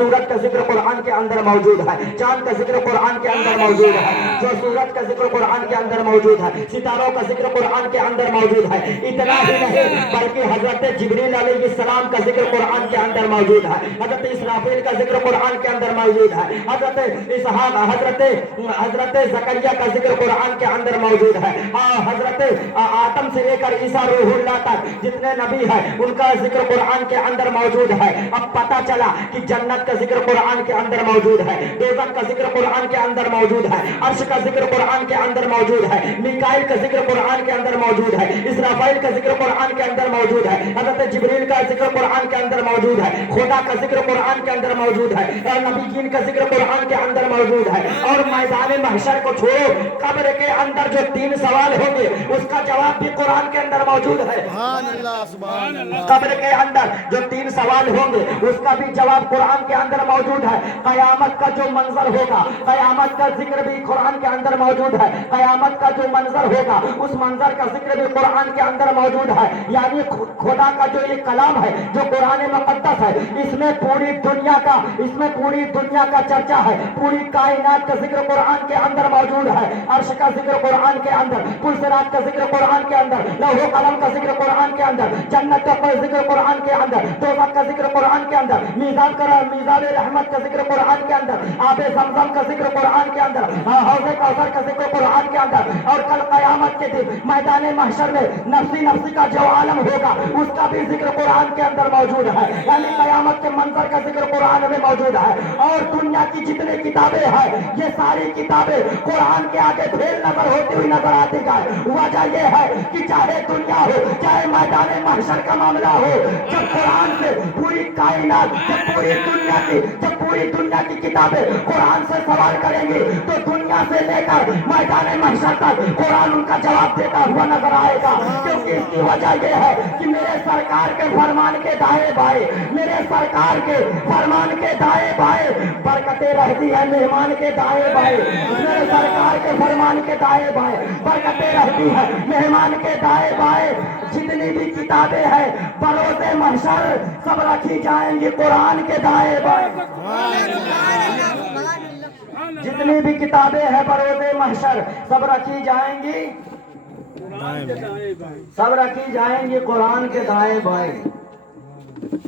سورج کا ذکر قرآن کے اندر موجود ہے، چاند کا ذکر قرآن کے اندر موجود ہے، جو سورج کا ذکر قرآن کے اندر موجود ہے، ستاروں کا ذکر قرآن کے اندر موجود ہے۔ اتنا ہی نہیں بلکہ حضرت جبریل علیہ السلام کا ذکر قرآن کے اندر موجود ہے، حضرت اسرافیل کا ذکر قرآن کے اندر موجود ہے، حضرت اسحاق حضرت زکریا کا ذکر قرآن کے اندر موجود ہے، حضرت آدم سے لے کر عیسیٰ روح اللہ تک جتنے نبی ہیں ان کا ذکر قرآن کے اندر موجود ہے۔ اب پتہ چلا کہ جنت کا ذکر قرآن کے اندر موجود ہے، دوزخ کا ذکر قرآن کے اندر موجود ہے، عرش کا ذکر قرآن کے اندر موجود ہے، میکائیل کا ذکر قرآن کے اندر موجود ہے، اسرافیل کا ذکر قرآن کے اندر موجود ہے، حضرت جبریل کا ذکر قرآن کے اندر موجود ہے، خدا کا ذکر قرآن کے اندر موجود ہے، نبیین کا ذکر قرآن کے اندر موجود ہے۔ اور میدان محشر کو چھوڑو، قبر کے اندر جو 3 سوال ہوں گے اس کا جواب بھی قرآن کے اندر موجود ہے۔ سبحان اللہ، سبحان اللہ۔ قبر کے اندر جو 3 سوال ہوں گے اس کا بھی جواب قرآن کے اندر موجود ہے۔ قیامت کا جو منظر ہوگا، قیامت کا ذکر بھی قرآن کے اندر موجود ہے، قیامت کا جو منظر ہوگا اس منظر کا ذکر بھی قرآن کے اندر موجود ہے۔ یعنی خدا کا جو یہ کلام ہے جو قرآن مقدس ہے اس میں پوری دنیا کا چرچا ہے، پوری کائنات کا ذکر قرآن کے اندر موجود ہے، عرش کا ذکر قرآن کے اندر، کل صراط کا ذکر قرآن کے اندر، لوح و قلم کا ذکر قرآن کے اندر، جنت کا ذکر قرآن کے اندر، دوزخ کا ذکر قرآن کے اندر، میزان رحمت کا ذکر قرآن کے اندر، آب زمزم کا ذکر قرآن کے اندر، حوض کوثر کا ذکر قرآن کے اندر، اور کل قیامت کے دن میدان محشر میں نفسی نفسی کا جو عالم ہوگا اس کا بھی ذکر قرآن کے اندر موجود ہے۔ یعنی قیامت کے منظر کا ذکر قرآن میں موجود ہے۔ اور دنیا کی جتنی کتابیں ہیں یہ ساری کتابیں قرآن کے آگے پھیل نظر ہوتی ہوئی نظر آتی ہے۔ وجہ یہ ہے کہ چاہے دنیا ہو چاہے میدان محشر کا معاملہ ہو، جب قرآن سے پوری کائنات جب پوری دنیا کی کتابیں قرآن سے سوال کریں گے تو دنیا سے لے کر میدان محشر تک قرآن ان کا جواب دیتا ہوا نظر آئے گا۔ کیونکہ اس کی وجہ یہ ہے کہ میرے سرکار کے فرمان کے دائیں بائیں، میرے سرکار کے فرمان کے دائیں بائیں برکتیں رہتی ہیں، مہمان کے دائیں بائیں، میرے سرکار کے فرمان کے دائیں بائیں برکتیں رہتی ہیں، مہمان کے دائیں بائیں۔ جتنی بھی کتابیں ہیں بروز محشر سب رکھی جائیں گی قرآن کے دائیں بائیں۔ جتنی بھی کتابیں ہیں بروز محشر سب رکھی جائیں گی قرآن کے دائیں بائیں۔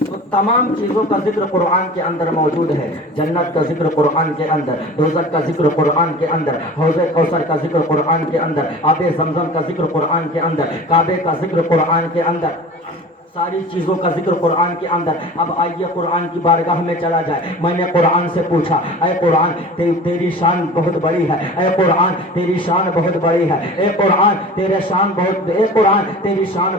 تو تمام چیزوں کا ذکر قرآن کے اندر موجود ہے۔ جنت کا ذکر قرآن کے اندر، دوزخ کا ذکر قرآن کے اندر، حوض کوثر کا ذکر قرآن کے اندر، آب زمزم کا ذکر قرآن کے اندر، کعبے کا ذکر قرآن کے اندر، ساری چیزوں کا ذکر قرآن کے اندر۔ اب آئیے قرآن کی بارگاہ میں چلا جائے۔ میں نے قرآن سے پوچھا، اے قرآن تیری شان بہت بڑی ہے، اے قرآن تیری شان بہت بڑی ہے، اے قرآن تیری شان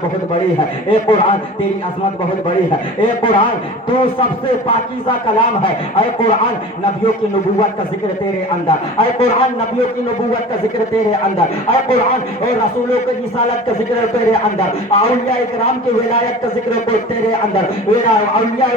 بہت بڑی ہے، اے قرآن تیری عظمت بہت بڑی ہے، اے قرآن تو سب سے پاکیزہ کلام ہے، اے قرآن نبیوں کی نبوت کا ذکر تیرے اندر، اے قرآن نبیوں کی نبوت کا ذکر تیرے اندر، اے قرآن اور رسولوں کی رسالت کا ذکر تیرے اندر، اولیاء اکرام کی ولایت کا ذکر تیرے اندر، اولیاء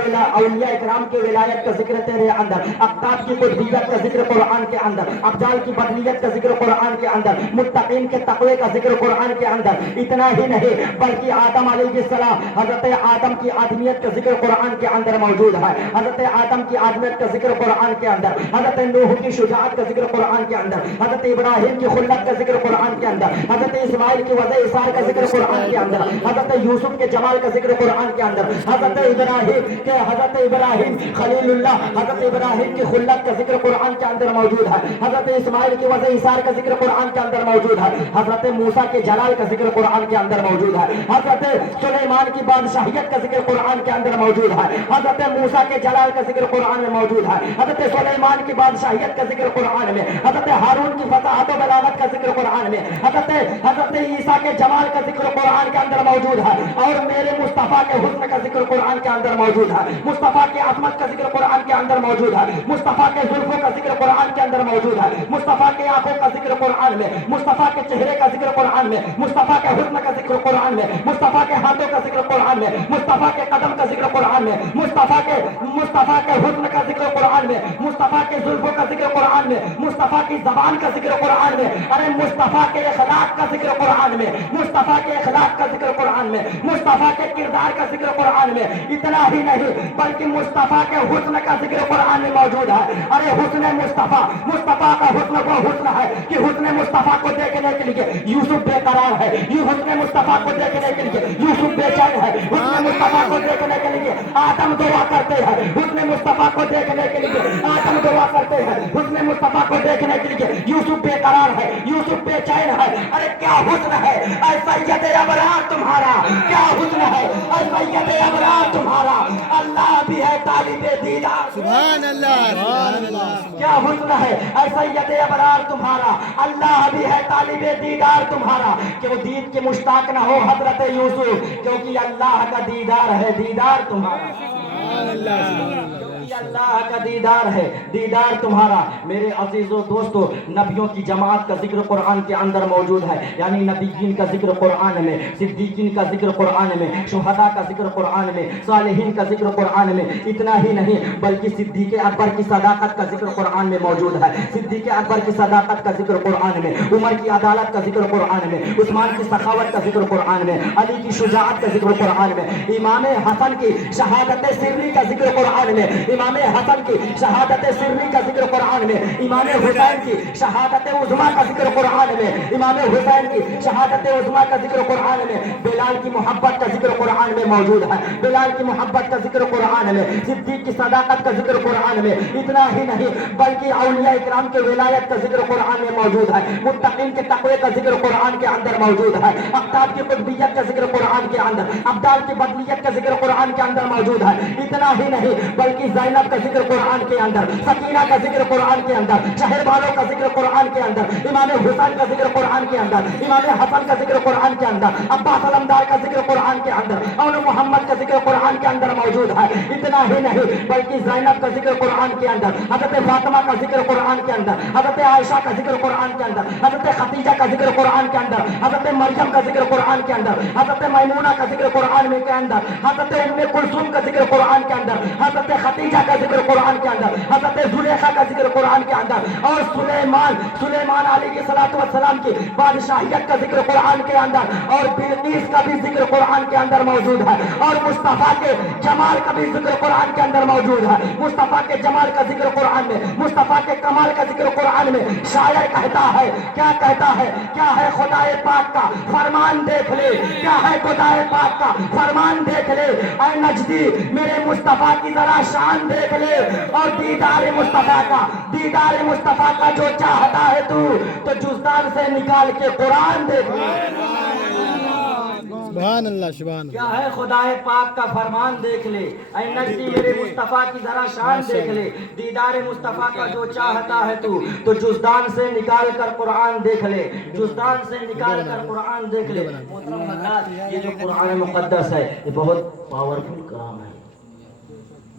اکرام کی ولایت کا ذکر تیرے اندر، اقطاب کی قطبیت کا ذکر قرآن کے اندر، افضال کی بدلیت کا ذکر قرآن کے اندر، متقین کے تقوی کا ذکر قرآن کے اندر۔ اتنا ہی نہیں بلکہ آدم علیہ السلام، حضرت آدم کی آدمیت کا ذکر قرآن کے اندر موجود ہے، حضرت آدم کی آدمیت کا ذکر قرآن کے اندر، حضرت نوح کی شجاعت کا ذکر قرآن کے اندر، حضرت ابراہیم کی خلت کا ذکر قرآن کے اندر، حضرت اسماعیل کی وضع اثار کا ذکر قرآن کے اندر، حضرت یوسف کے جمال کا ذکر قرآن کے اندر، حضرت ابراہیم خلیل اللہ، حضرت ابراہیم کی خلت کا ذکر قرآن کے اندر موجود ہے، حضرت اسماعیل کی وضع اثار کا ذکر قرآن کے اندر موجود ہے، حضرت موسیٰ کے جلال کا ذکر قرآن کے اندر موجود ہے، حضرت سلیمان کی بادشاہیت کا ذکر قرآن کے اندر موجود ہے، حضرت موسیٰ کے جلال کا ذکر قرآن میں موجود ہے، حضرت سلیمان کی بادشاہیت کا ذکر قرآن میں، حضرت ہارون کی فصاحت و بلاغت کا ذکر قرآن میں، حضرت عیسیٰ کے جمال کا ذکر قرآن کے اندر موجود ہے، اور میرے مصطفیٰ کے حسن کا ذکر قرآن کے اندر موجود ہے، مصطفیٰ کی عظمت کا ذکر قرآن کے اندر موجود ہے، مصطفیٰ کے زلفوں کا ذکر قرآن کے اندر موجود ہے، مصطفیٰ کے آنکھوں کا ذکر قرآن میں، مصطفیٰ کے چہرے کا ذکر قرآن میں، مصطفیٰ کے حسن کا ذکر قرآن میں، مصطفیٰ کے ہاتھوں کا ذکر قرآن میں، مصطفیٰ کے قدم کا ذکر قرآن میں، مصطفیٰ کے حسن کا ذکر قرآن میں، مصطفیٰ کے زلفوں کا ذکر قرآن میں، مصطفیٰ کی زبان کا ذکر قرآن میں، ارے مصطفیٰ کے اخلاق کا ذکر قرآن میں، مصطفیٰ کے اخلاق کا ذکر قرآن میں، مصطفیٰ کے کردار کا ذکر قرآن میں، اتنا ہی نہیں بلکہ مصطفیٰ کے حسن کا ذکر قرآن میں موجود ہے۔ ارے حسن مصطفیٰ، مصطفیٰ کا حسن وہ حسن ہے کہ حسن مصطفیٰ کو دیکھنے کے لیے یوسف بے قرار ہے، حسن مصطفیٰ کو دیکھنے کے لیے یوسف بے چین ہے، حسن مصطفیٰ کو دیکھنے کے لیے آدم دعا کرتے ہیں، حسن مصطفیٰ کو دیکھنے کے لیے آدم دعا کرتے ہیں، حسن مصطفیٰ کو دیکھنے کے لیے یوسف بے قرار ہے، یوسف بے چین ہے۔ ارے کیا حسن ہے اے سید ابرار تمہارا، کیا حسن ہے اے سید ابرار تمہارا، اللہ بھی ہے طالب دیدار۔ سبحان اللہ، سبحان اللہ، کیا حسن ہے اے سید ابرار تمہارا، اللہ بھی ہے طالب دیدار تمہارا، کہ وہ دید کے مشتاق نہ ہو حضرت یوسف، کیونکہ اللہ کا دیدار ہے دیدار تمہارا، سبحان اللہ، سبحان اللہ۔ کیونکہ اللہ کا دیدار ہے دیدار تمہارا۔ میرے عزیزو دوستو، نبیوں کی جماعت کا ذکر قرآن کے اندر موجود ہے، یعنی نبیین کا ذکر قرآن میں، صدیقین کا ذکر قرآن میں، شہداء کا ذکر قرآن میں، صالحین کا ذکر قرآن میں۔ اتنا ہی نہیں بلکہ صدیق اکبر کی صداقت کا ذکر قرآن میں موجود ہے، صدیق اکبر کی صداقت کا ذکر قرآن میں، عمر کی عدالت کا ذکر قرآن میں، عثمان کی سخاوت کا ذکر قرآن میں، علی کی شجاعت کا ذکر قرآن میں، امام حسن کی شہادت سری کا ذکر قرآن میں، امام حسن کی شہادت سری کا ذکر قرآن میں، امام حسین کی شہادت عظمیٰ کا ذکر قرآن میں، امام حسین کی شہادت عظمیٰ کا ذکر قرآن میں، بلال کی محبت کا ذکر قرآن میں موجود ہے، بلال کی محبت کا ذکر قرآن میں، صدیق کی صداقت کا ذکر قرآن میں۔ اتنا ہی نہیں بلکہ اولیاء اکرام کے ولایت کا ذکر قرآن میں موجود ہے، متقین کے تقوی کا ذکر قرآن کے اندر موجود ہے، اقطاب کی قطبیت کا ذکر قرآن کے اندر، ابدال کی بدلیت کا ذکر قرآن کے اندر موجود ہے۔ اتنا ہی نہیں بلکہ زینب کا ذکر قرآن کے اندر، سکینہ کا ذکر قرآن کے اندر، شہر والوں کا ذکر قرآن کے اندر، امام حسین کا ذکر قرآن کے اندر، امام حسن کا ذکر قرآن کے اندر، عباس علمدار کا ذکر قرآن کے اندر، اور محمد کا ذکر قرآن کے اندر موجود ہے۔ اتنا ہی نہیں بلکہ زینب کا ذکر قرآن کے اندر، حضرت فاطمہ کا ذکر قرآن کے اندر، حضرت عائشہ کا ذکر قرآن کے اندر، حضرت خدیجہ کا ذکر قرآن کے اندر، حضرت مریم کا ذکر قرآن کے اندر، حضرت میمونہ کا ذکر قرآن میں کے اندر، حضرت ام کلثوم کا ذکر قرآن کے اندر، حضرت خدیجہ کا ذکر قرآن کے اندر، حضرت زلیخا کا ذکر قرآن کے اندر، اور سلیمان علیہ السلام کی بادشاہیت کا ذکر قرآن کے اندر، اور بلقیس کا بھی ذکر قرآن کے اندر موجود ہے، اور مصطفیٰ کے جمال کا بھی ذکر قرآن کے اندر موجود ہے، مصطفیٰ کے جمال کا ذکر قرآن میں، مصطفیٰ کے کمال کا ذکر قرآن میں۔ شاعر کہتا ہے، کیا کہتا ہے؟ کیا ہے خدائے پاک کا فرمان دیکھ لے، کیا ہے خدائے پاک کا فرمان دیکھ لے، اے نجدی میرے مصطفیٰ کی ذرا شان دیکھ لے، اور دیدار مصطفیٰ کا جو چاہتا ہے تو جزدان سے نکال کے قرآن دیکھ لے۔ سبحان اللہ، سبحان کیا اللہ۔ ہے خدائے پاک کا فرمان دیکھ لے، اے نجدی میرے مصطفیٰ کی ذرا شان دیکھ لے، دیدار مصطفیٰ کا جو چاہتا ہے تو جزدان سے نکال کر قرآن دیکھ لے، جزدان سے نکال کر قرآن دیکھ لے۔ محترم حضرات، یہ جو قرآن مقدس ہے یہ بہت پاورفل کلام ہے،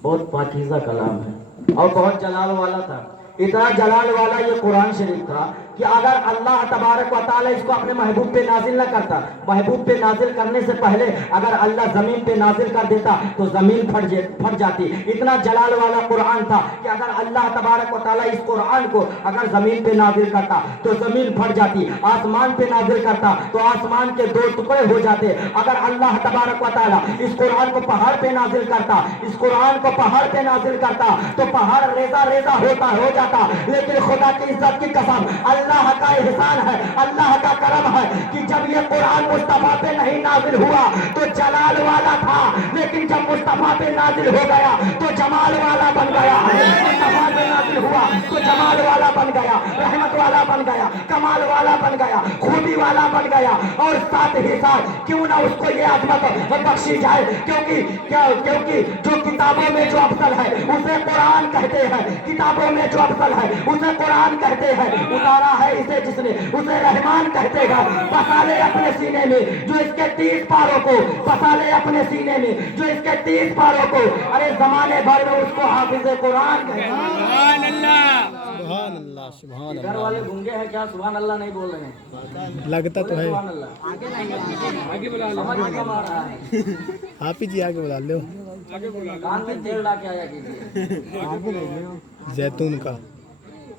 بہت پاکیزہ کلام ہے، اور بہت جلال والا تھا۔ اتنا جلال والا یہ قرآن شریف تھا کہ اگر اللہ تبارک و تعالیٰ اس کو اپنے محبوب پہ نازل نہ کرتا، محبوب پہ نازل کرنے سے پہلے اگر اللہ زمین پہ نازل کر دیتا تو زمین پھٹ جاتی۔ اتنا جلال والا قرآن تھا کہ اگر اللہ تبارک و تعالیٰ اس قرآن کو اگر زمین پہ نازل کرتا تو زمین پھٹ جاتی، آسمان پہ نازل کرتا تو آسمان کے دو ٹکڑے ہو جاتے۔ اگر اللہ تبارک و تعالیٰ اس قرآن کو پہاڑ پہ نازل کرتا، اس قرآن کو پہاڑ پہ نازل کرتا تو پہاڑ ریزہ ریزہ ہو جاتا۔ لیکن خدا کی عزت کی قسم، اللہ کا احسان ہے، اللہ کا کرم ہے کہ جب یہ قرآن مصطفیٰ پہ نہیں نازل ہوا تو جلال والا تھا، لیکن جب مصطفیٰ پہ نازل ہو گیا تو جمال والا بن گیا۔ مصطفیٰ پہ نازل ہوا تو جمال والا بن گیا، رحمت والا بن گیا، کمال والا بن گیا، خوبی والا بن گیا۔ اور ساتھ ہی ساتھ کیوں نہ اس کو یہ عظمت بخشی جائے، کیونکہ جو کتابوں میں جو افضل ہے اسے قرآن کہتے ہیں، کتابوں میں جو افضل ہے اسے قرآن کہتے ہیں، اتارا ہے اسے جس نے اسے رحمان کہتے ہیں۔ بسا لے اپنے سینے میں جو اس کے 30 پاروں کو، بسا لے اپنے سینے میں جو اس کے 30 پاروں کو، ارے زمانے بھر میں اس کو حافظ قرآن کہتے ہیں۔ سبحان اللہ، سبحان اللہ، سبحان گھر اللہ۔ والے گونگے ہیں کیا؟ سبحان اللہ نہیں بول رہے ہیں؟ لگتا تو ہے۔ سبحان اللہ آگے بلا لو، سمجھ کم آ رہا ہے۔ حافظ جی آگے بلا لو، کان میں تیل لا کے آیا کیجیے۔ زیتون کا۔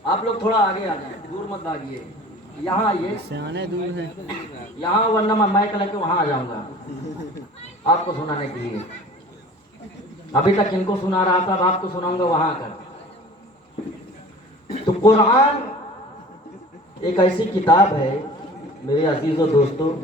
آپ لوگ تھوڑا آگے آ جائیں، دور مت بھاگیے، یہاں آئیے، سیانے دور ہے۔ یہاں ورنہ میں مائک لے کے وہاں آ جاؤں گا۔ آپ کو سنانے کے لیے. ابھی تک ان کو سنا رہا تھا, اب آپ کو سناؤں گا وہاں کر. تو قرآن ایک ایسی کتاب ہے میرے عزیز و دوستو